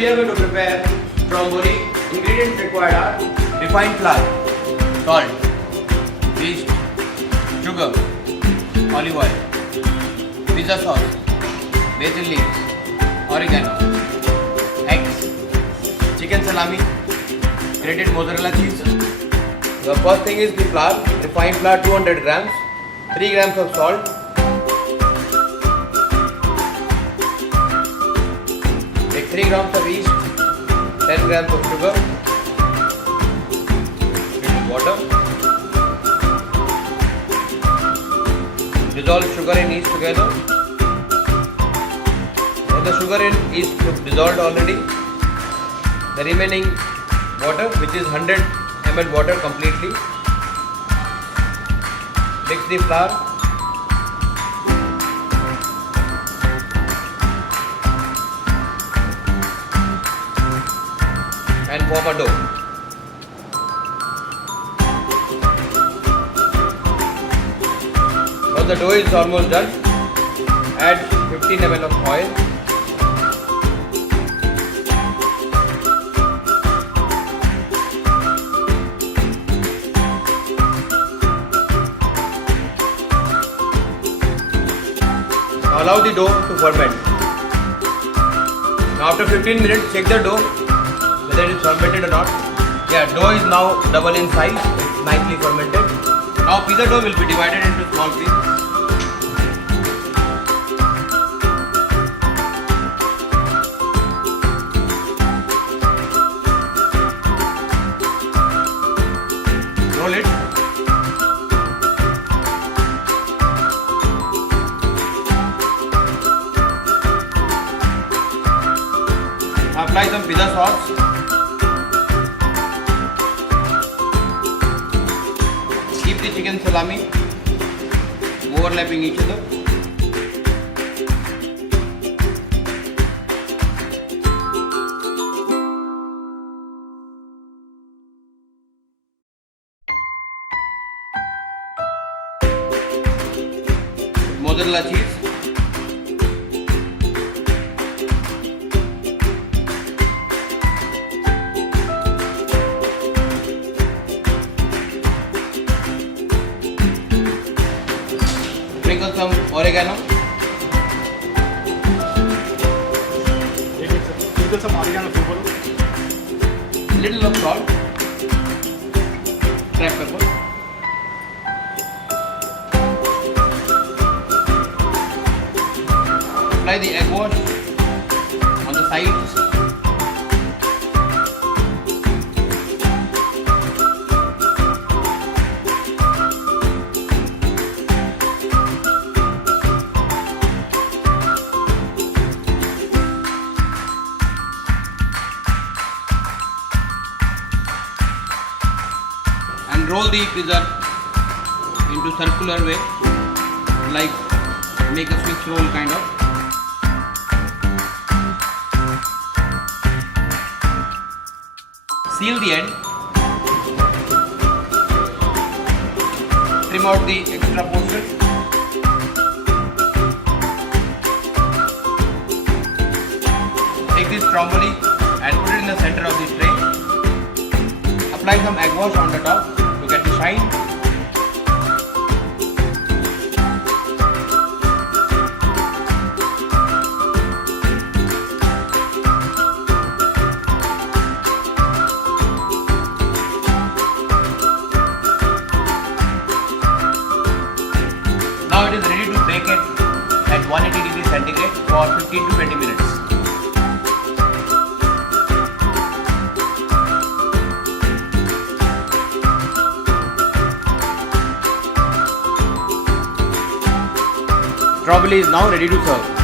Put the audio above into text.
we are going to prepare Stromboli. Ingredients required are refined flour, salt, yeast, sugar, olive oil, pizza sauce, basil leaves, oregano, eggs, chicken salami, grated mozzarella cheese. The first thing is the flour, refined flour 200 grams, 3 grams of salt, take 3 grams of yeast, 10 grams of sugar, water, dissolve sugar and yeast together. When the sugar and yeast dissolved already, the remaining water, which is 100 ml water completely, mix the flour and form a dough. Once the dough is almost done, add 15 ml of oil. Now allow the dough to ferment. Now after 15 minutes, check the dough whether it is fermented or not. Yeah, dough is now double in size. It's nicely fermented. Now pizza dough will be divided into small pieces. Roll it. Apply some pizza sauce. Keep the chicken salami overlapping each other. Mozzarella cheese. Sprinkle some oregano. Sprinkle some oregano. Little of salt. Cracked pepper. Apply the egg wash on the sides. And roll the pizza into circular way, like make a Swiss roll kind of. Seal the end. Trim out the extra portion. Take this Stromboli and put it in the center of the tray. Apply some egg wash on the top to get the shine. Now it is ready to bake it at 180 degrees centigrade for 15 to 20 minutes. Stromboli is now ready to serve.